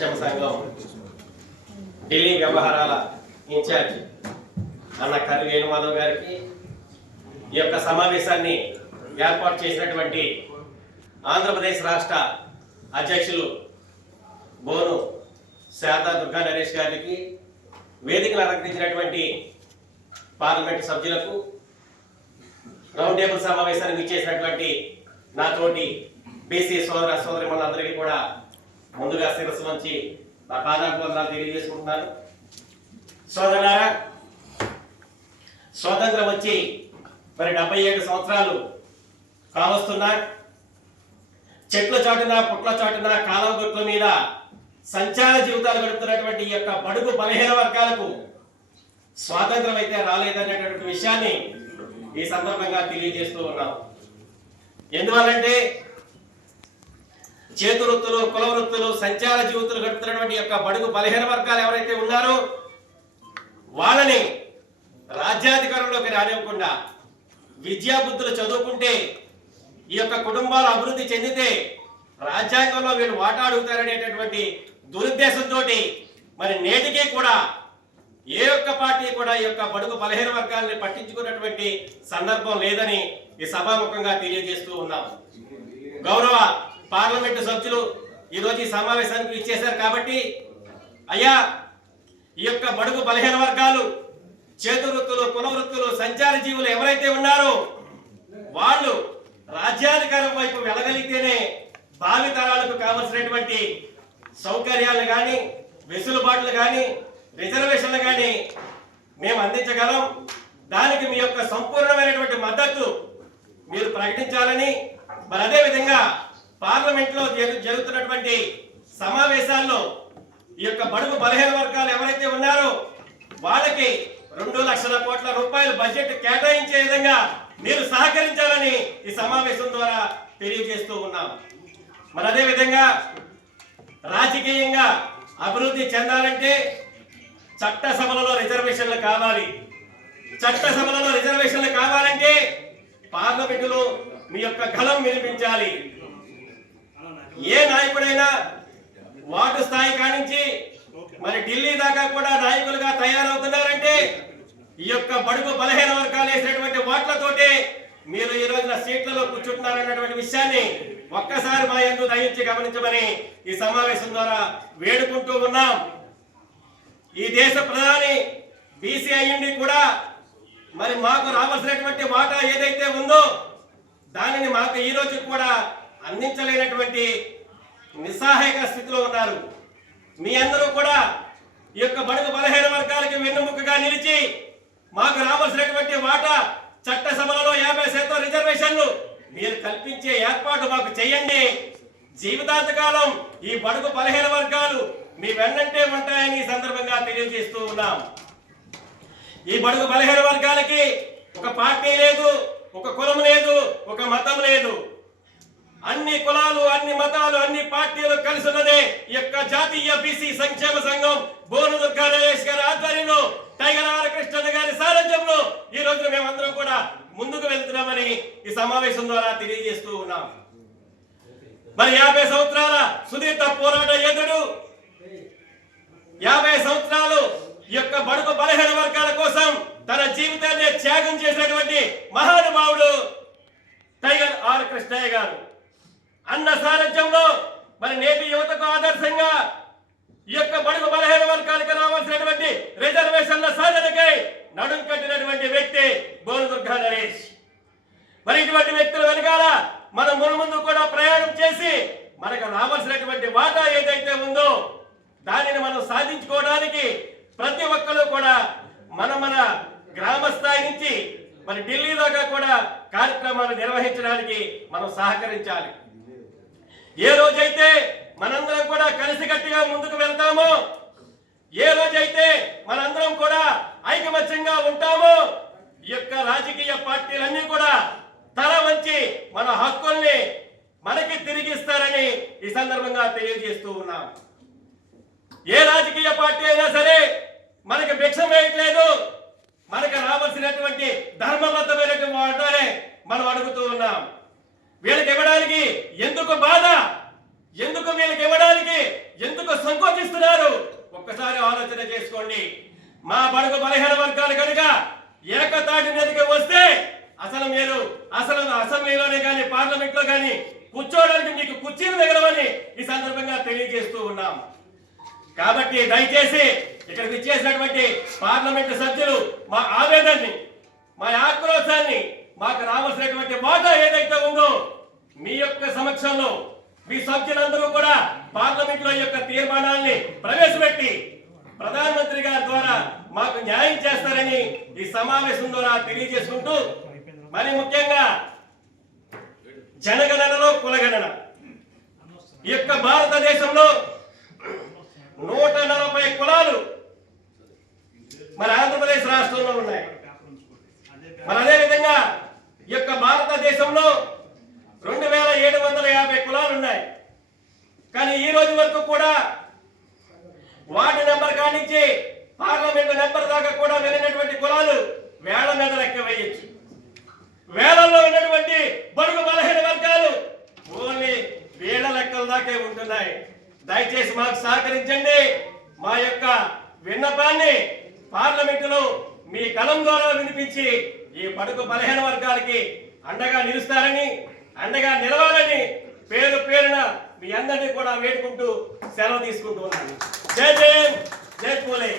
సంఘం ఢిల్లీ వ్యవహారాల ఇన్ఛార్జ్ అన్న కర్రి వేణుమాధవ్ గారికి ఈ యొక్క సమావేశాన్ని ఏర్పాటు చేసినటువంటి ఆంధ్రప్రదేశ్ రాష్ట్ర అధ్యక్షులు బోను శారదా దుర్గా నరేష్ గారికి, వేదికను అలంకరించినటువంటి పార్లమెంటు సభ్యులకు, రౌండ్ టేబుల్ సమావేశానికి ఇచ్చేసినటువంటి నా తోటి బీసీ సోదర సోదరిమణులందరికీ కూడా ముందుగా శిరస్సు వంచి నా పాదాభివందనాలు తెలియజేసుకుంటున్నాను. సోదరులారా, స్వాతంత్రం వచ్చి మరి 77 సంవత్సరాలు కావస్తున్నా, చెట్ల చాటున పుట్ల చాటున కాలువ గొట్ల మీద సంచార జీవితాలు గడుపుతున్నటువంటి ఈ యొక్క బడుగు బలహీన వర్గాలకు స్వాతంత్రం అయితే రాలేదనేటువంటి విషయాన్ని ఈ సందర్భంగా తెలియజేస్తూ ఉన్నాం. ఎందువల్లంటే చేతు వృత్తులు, కుల వృత్తులు, సంచార జీవితాలు గడుపుతున్నటువంటి యొక్క బడుగు బలహీన వర్గాలు ఎవరైతే ఉన్నారో వాళ్ళని రాజ్యాధికారంలోకి రానివ్వకుండా, విద్యా బుద్ధులు చదువుకుంటే ఈ యొక్క కుటుంబాలు అభివృద్ధి చెందితే రాజ్యాంగంలో వీళ్ళు వాటా అడుగుతారనేటటువంటి దురుద్దేశంతో మరి నేటికి కూడా ఏ ఒక్క పార్టీ కూడా ఈ యొక్క బడుగు బలహీన వర్గాలని పట్టించుకున్నటువంటి సందర్భం లేదని ఈ సభాముఖంగా తెలియజేస్తూ ఉన్నాం. గౌరవ పార్లమెంటు సభ్యులు ఈరోజు ఈ సమావేశానికి ఇచ్చేశారు కాబట్టి, అయ్యా, ఈ యొక్క బడుగు బలహీన వర్గాలు, చేతు వృత్తులు, కుల వృత్తులు, సంచార జీవులు ఎవరైతే ఉన్నారో వాళ్ళు రాజ్యాధికారం వైపు వెళ్ళగలిగితేనే భావితరాలకు కావలసినటువంటి సౌకర్యాలు కానీ, వెసులుబాట్లు కానీ, రిజర్వేషన్లు కానీ మేము అందించగలం. దానికి మీ యొక్క సంపూర్ణమైనటువంటి మద్దతు మీరు ప్రకటించాలని, మరి అదేవిధంగా పార్లమెంట్లో జరుగుతున్నటువంటి సమావేశాల్లో ఈ యొక్క బడుగు బలహీన వర్గాలు ఎవరైతే ఉన్నారో వాళ్ళకి 2 లక్షల కోట్ల రూపాయలు బడ్జెట్ కేటాయించే విధంగా మీరు సహకరించాలని ఈ సమావేశం ద్వారా తెలియజేస్తూ ఉన్నాం. మరి అదేవిధంగా రాజకీయంగా అభివృద్ధి చెందాలంటే చట్టసభలలో రిజర్వేషన్లు కావాలి. చట్టసభలలో రిజర్వేషన్లు కావాలంటే పార్లమెంటులో మీ యొక్క గళం వినిపించాలి. ఏ నాయకుడైనా వార్డు స్థాయి కానించి మరి ఢిల్లీ దాకా కూడా నాయకులుగా తయారవుతున్నారంటే ఈ యొక్క బడుగు బలహీన వర్గాలు వేసినటువంటి ఓట్లతోటే మీరు ఈ రోజున సీట్లలో కూర్చుంటున్నారన్నటువంటి విషయాన్ని ఒక్కసారి మా యందు దయించి గమనించమని ఈ సమావేశం ద్వారా వేడుకుంటూ ఉన్నాం. ఈ దేశ ప్రధాని బీసీ అయ్యింది కూడా మరి మాకు రావాల్సినటువంటి వాటా ఏదైతే ఉందో దానిని మాకు ఈ రోజు కూడా అందించలేనటువంటి నిస్సహాయక స్థితిలో ఉన్నారు. మీ అందరూ కూడా ఈ యొక్క బడుగు బలహీన వర్గాలకి వెన్నుముకగా నిలిచి మాకు రావాల్సినటువంటి వాటా చట్టసభలలో 50% రిజర్వేషన్లు మీరు కల్పించే ఏర్పాటు మాకు చేయండి. జీవితాంతకాలం ఈ బడుగు బలహీన వర్గాలు మీ వెన్నంటే ఉంటాయని ఈ సందర్భంగా తెలియజేస్తూ ఉన్నాం. ఈ బడుగు బలహీన వర్గాలకి ఒక పార్టీ లేదు, ఒక కులం లేదు, ఒక మతం లేదు. అన్ని కులాలు, అన్ని మతాలు, అన్ని పార్టీలు కలిసి ఉన్నదే ఈ యొక్క జాతీయ బీసీ సంక్షేమ సంఘం బోను దుర్గా నరేష్ గారి ఆధ్వర్యంలో, టైగర్ ఆర్ కృష్ణ గారి సారథ్యంలో ఈ రోజు మేమందరం కూడా ముందుకు వెళ్తున్నామని ఈ సమావేశం ద్వారా తెలియజేస్తూ ఉన్నాం. మరి 50 సంవత్సరాల సుదీర్ఘ పోరాట యోధుడు, 50 సంవత్సరాలు ఈ యొక్క బడుగు బలహీన వర్గాల కోసం తన జీవితాన్ని త్యాగం చేసినటువంటి మహానుభావుడు టైగర్ ఆర్ కృష్ణయ్య గారు అన్న సారథ్యంలో మరి నేటి యువతకు ఆదర్శంగా ఈ యొక్క బడుగు బలహీన వర్గాలకు రావాల్సినటువంటి రిజర్వేషన్ల సాధనకై నడుం కట్టినటువంటి వ్యక్తి బోను దుర్గా నరేష్. మరి ఇటువంటి వ్యక్తుల వెనకాల మనం ముందు కూడా ప్రయాణం చేసి మనకు రావాల్సినటువంటి వాటా ఏదైతే ఉందో దానిని మనం సాధించుకోవడానికి ప్రతి ఒక్కరు కూడా మన గ్రామ స్థాయి నుంచి మరి ఢిల్లీ దాకా కూడా కార్యక్రమాలు నిర్వహించడానికి మనం సహకరించాలి. ఏ రోజైతే మనందరం కూడా కలిసికట్టుగా ముందుకు వెళ్తామో, ఏ రోజైతే మనందరం కూడా ఐకమత్యంగా ఉంటామో ఈ యొక్క రాజకీయ పార్టీలన్నీ కూడా తల వంచి మన హక్కుల్ని మనకి తిరిగిస్తారని ఈ సందర్భంగా తెలియజేస్తూ ఉన్నాం. ఏ రాజకీయ పార్టీ అయినా సరే మనకి భిక్షం వేయట్లేదు, మనకు రావాల్సినటువంటి ధర్మబద్ధమైనటువంటి వాటానే మనం అడుగుతూ ఉన్నాం. వీళ్ళకి ఇవ్వడానికి ఎందుకు బాధ, ఎందుకు వీళ్ళకి ఇవ్వడానికి ఎందుకు సంకోచం అనుభవిస్తున్నారు. ఒక్కసారి ఆలోచన చేసుకోండి. మా బడుగు బలహీన వర్గాలు కనుక ఏకతాటి మీదకి వస్తే మీరు అసెంబ్లీలోనే కానీ పార్లమెంట్ లో కానీ కూర్చోవడానికి మీకు కుర్చీలు మిగలవని ఈ సందర్భంగా తెలియజేస్తూ ఉన్నాం. కాబట్టి దయచేసి ఇక్కడికి ఇచ్చేసినటువంటి పార్లమెంటు సభ్యులు మా ఆవేదనని, మా ఆక్రోశాన్ని, మాకు రావాల్సినటువంటి వాటా ఏదైతే ఉందో మీ యొక్క సమక్షంలో మీ సభ్యులందరూ కూడా పార్లమెంట్ లో యొక్క తీర్మానాన్ని ప్రవేశపెట్టి ప్రధానమంత్రి గారి ద్వారా మాకు న్యాయం చేస్తారని ఈ సమావేశం ద్వారా తెలియజేసుకుంటూ, మరి ముఖ్యంగా జనగణనలో కులగణన ఈ యొక్క భారతదేశంలో 140 కులాలు మన ఆంధ్రప్రదేశ్ రాష్ట్రంలో ఉన్నాయి. మరి అదేవిధంగా ఈ యొక్క భారతదేశంలో 2750 కులాలు ఉన్నాయి. కానీ ఈ రోజు వరకు కూడా వార్డు నెంబర్ కానించి పార్లమెంటు నెంబర్ దాకా కూడా వెళ్ళినటువంటి కులాలు వేల మీద లెక్క వేయచ్చు. వేలల్లో ఉన్నటువంటి బడుగు బలహీన వర్గాలు ఓన్లీ వేల లెక్కల దాకే ఉంటున్నాయి. దయచేసి మాకు సహకరించండి. మా యొక్క విన్నపాన్ని పార్లమెంటులో మీ కలం ద్వారా వినిపించి ఈ బడుగు బలహీన వర్గాలకి అండగా నిలుస్తారని, అండగా నిలవాలని పేరు పేరున మీ అందరినీ కూడా వేడుకుంటూ సెలవు తీసుకుంటూ ఉన్నాను. జై జై జై పూలే.